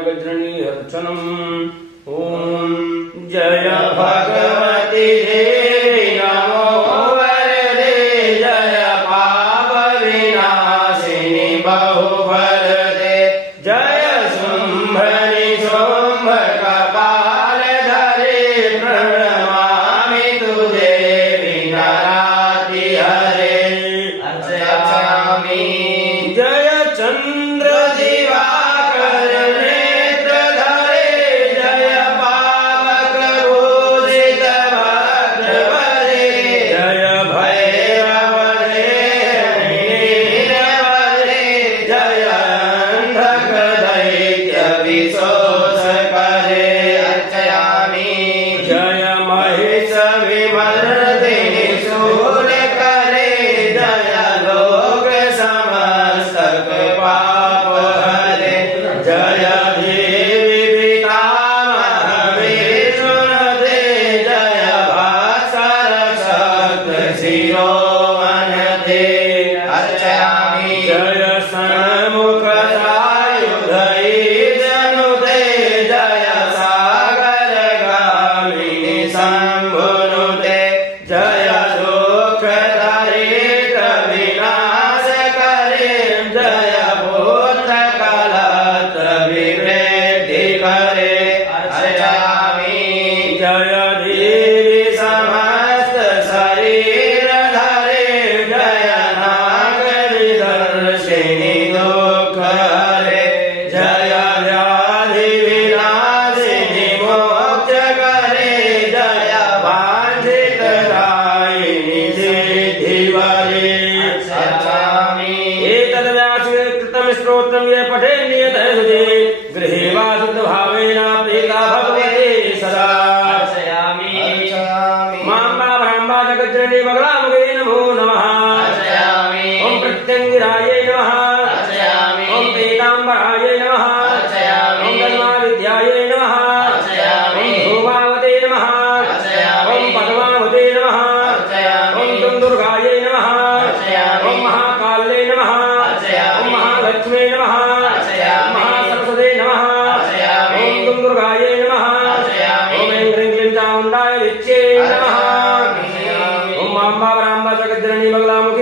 जगज्जननी अर्चनम्। ओम जय भगवती देवी नमो वरदे जय पाप विनाशिनी बहुफलदे जय शुंभनि शुंभ कपालधरे प्रणमामि तुझे विनाराति हरे अर्चयामि। जय चंद्र दिवाकर नेत्रधरे जय पावक भूषित वक्त्रवरे जय भैरव नीरवरे जय अंधक दैत्य विशोषकरे अर्चयामि। जय महिष विमर्दिनि शूलकरे जय लोक समस्तक पाप हरे जय देवी पितामह विष्णुदे जय भास्कर शक्ति शिरोमणिदे अर्चयामि। जय सन्मुख सायुधै जनुदे जय सागर गामिनी शंभुनुदे जय दुख दरिद्र विनाश करे जय पुत्र कलत्र विवृद्धि करे अर्चयामि। जय देवी समस्त शरीर धरे जय नागरिदर्शिनी दुख हरे जय व्याधि विनाशिनी मोक्ष करे जय वांछित दायिनी सिद्धिवरे अर्चयामि। एतद्व्यासकृतं स्तोत्रं ये पठे नियतये गृहे वा शुद्धभावेन प्रीता भगवते सदा अर्चयामि। माम्बा भ्राम्बा जगज्जननी बगलामुखे नमो नमः अर्चयामि। ओम प्रत्यंगिरायै नमः अर्चयामि। ओम पीताम्बरायै नमः अर्चयामि। ओम धर्माविद्यायै नमः अर्चयामि। ओम धूमावते नमः अर्चयामि। ओम पद्मावते नमः अर्चयामि। ओम दुर्गायै नमः अर्चयामि। ओम महाकाल्यै नमः अर्चयामि। ओम महालक्ष्मी नमः अर्चयामि। ओम महासरस्वती नमः अर्चयामि। ओम दुर्गायै नमः अर्चयामि। ओम ऐं ह्रीं क्लीं चामुण्डाय विच्चे नमः। ओम माम्बा भ्राम्बा जगज्जननी बगलामुखे